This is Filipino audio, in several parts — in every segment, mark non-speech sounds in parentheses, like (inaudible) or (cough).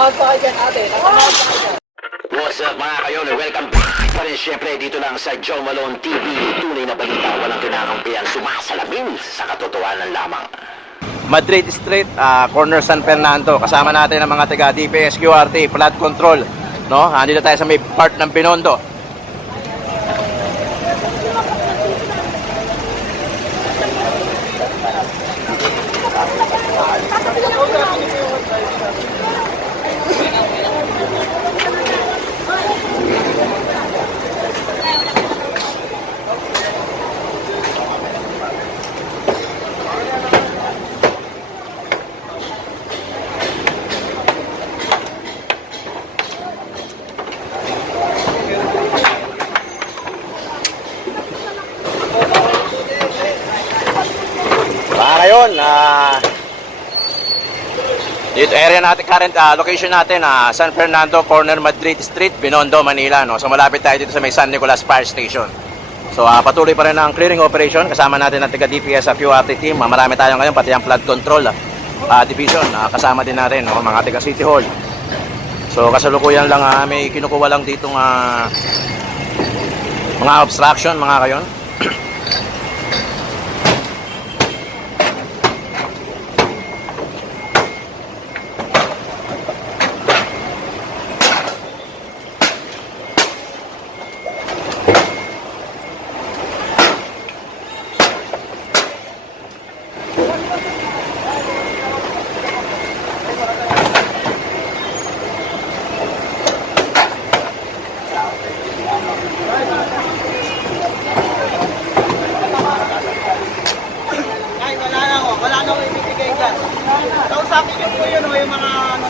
Nakamahal pa kayo dyan, ate. Nakamahal pa kayo dyan. What's up mga kayon? Welcome back pa rin syempre dito lang sa Joe Malone TV. Tunay na balita, walang kinakampihan, sumasalamin sa katotohanan lamang. Madrid Street, ah, corner San Fernando. Kasama natin ang mga taga DPS QRT, flood control. No? Andito tayo sa may part ng Binondo. Mga ngayon, ah dito area natin current ah, location natin ah, San Fernando Corner Madrid Street, Binondo, Manila no. So malapit tayo dito sa may San Nicolas Fire Station. So ah, patuloy pa rin ang clearing operation kasama natin ang taga DPS sa QRT team. Ah, marami tayo ngayon pati ang flood control ah, division ah, kasama din natin no, mga taga City Hall. So kasalukuyan lang ah, may kinukuha lang dito ah, mga obstruction mga kayon. Kausapin niyo po yun o yung mga ano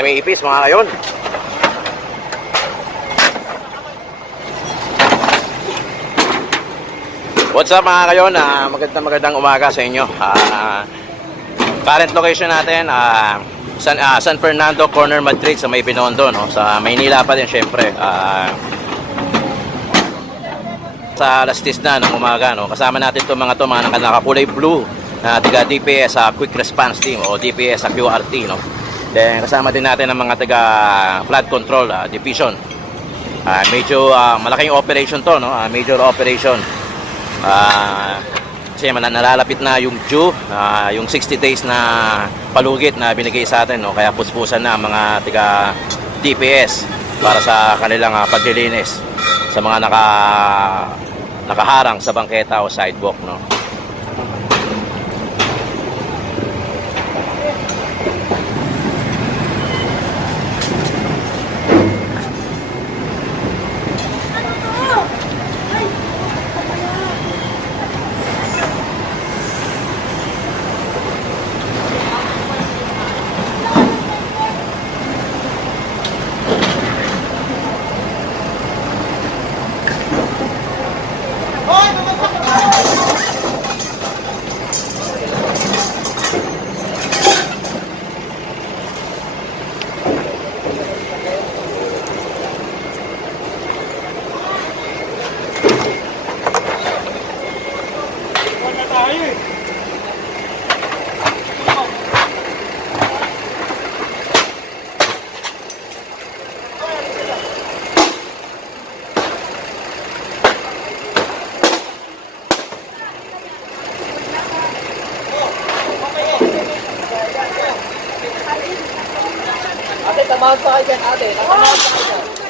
Daming ipis mga kayon. What's up mga kayon? Ah, magandang magandang umaga sa inyo. Ah, current location natin ah, San, ah, San Fernando Corner Madrid sa May Binondo no? Sa Maynila pa din syempre. Ah, sa alas 10 na ng umaga no. Kasama natin 'tong mga to mga naka- nakakulay blue na tiga DPS sa Quick Response Team o DPS sa QRT no. Then kasama din natin ang mga taga flood control ah, division. Ah, medyo ah, malaking operation to no, Ah, major operation. Ah, kasi nalalapit na yung due, ah, yung 60 days na palugit na binigay sa atin no, kaya puspusan na ang mga taga DPS para sa kanilang ah, paglilinis sa mga naka nakaharang sa bangketa o sidewalk no. Pa kayo dyan, ate. Tamahod pa kayo dyan.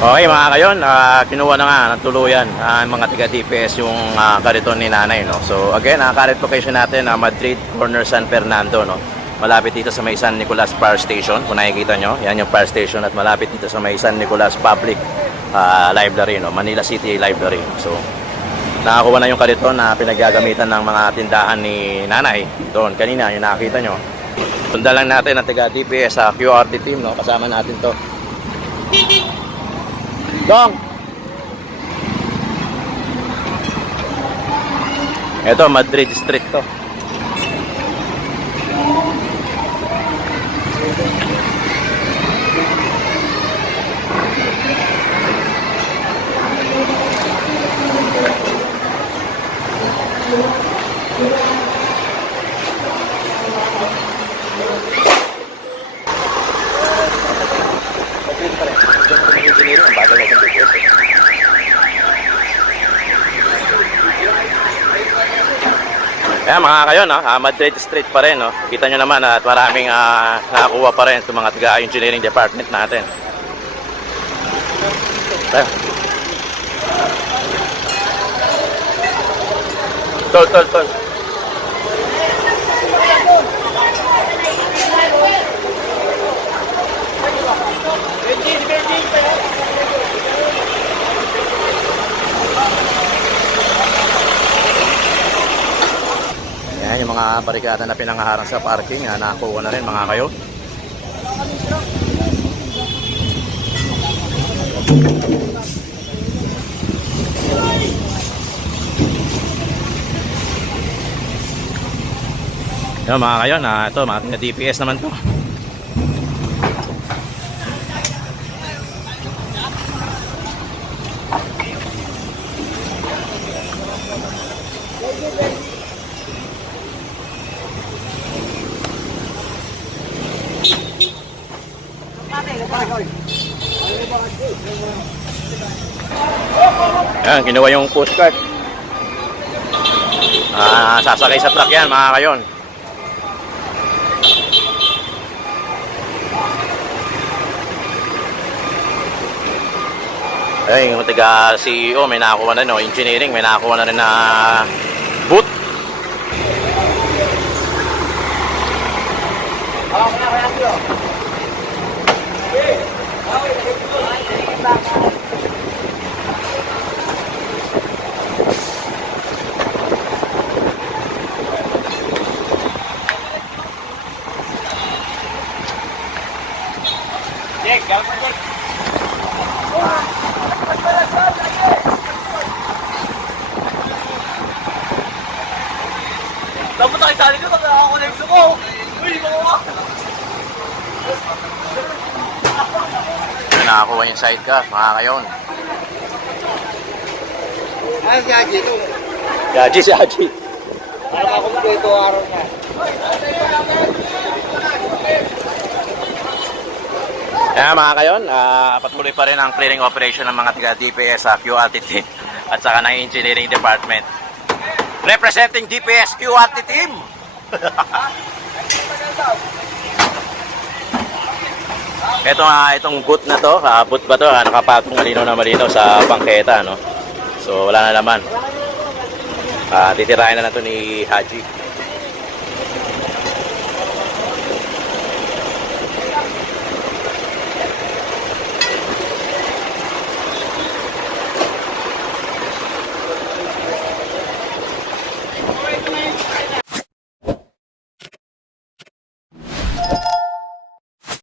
Okay mga kayon, ah, kinuha na nga ng tuluyan ang mga taga DPS yung ah, kariton ni nanay. No? So again, ang current location natin, ah, Madrid, corner San Fernando. No? Malapit dito sa may San Nicolas Fire Station. Kung nakikita nyo, yan yung fire station at malapit dito sa may San Nicolas Public ah, Library, no? Manila City Library. So nakakuha na yung kariton na pinaggagamitan ng mga tindahan ni nanay. Doon, kanina, yung nakakita nyo. Sundan lang natin ang taga DPS sa QRT team. No? Kasama natin to. Dong! Ito, Madrid Street to. Madrid pa rin. Diyan po engineering, ang bagal ng DPS. eh. Ayan mga kayo, no? ah, Madrid Street pa rin. No? Kita nyo naman ah, at maraming ah, nakakuha pa rin sa mga taga-engineering department natin. Tol, tol, tol. Ayan yung barikada na pinangaharang sa parking. Ah, nakakuha na rin mga kayo. Yan mga kayo, na ito mga DPS naman to. Yan, kinuha yung push cart. Ah, sasakay sa truck yan mga kayon. Ay, yung taga CEO may nakakuha na no, engineering may nakakuha na rin na boot. Ako next ko. Uy, mga Naka-wine side ka, mga kayon. Ay, si Haji, ito. Haji si Haji. Ano ka kung ito araw niya? Kaya mga kayon, ah, patuloy pa rin ang clearing operation ng mga taga DPS sa QRT team (laughs) at saka ng engineering department. Representing DPS QRT team! (laughs) Ito nga, itong boot na to, ah, boot ba to, ah, nakapatong na malino sa bangketa, no? So, wala na naman. Ah, titirahin na na ni Haji.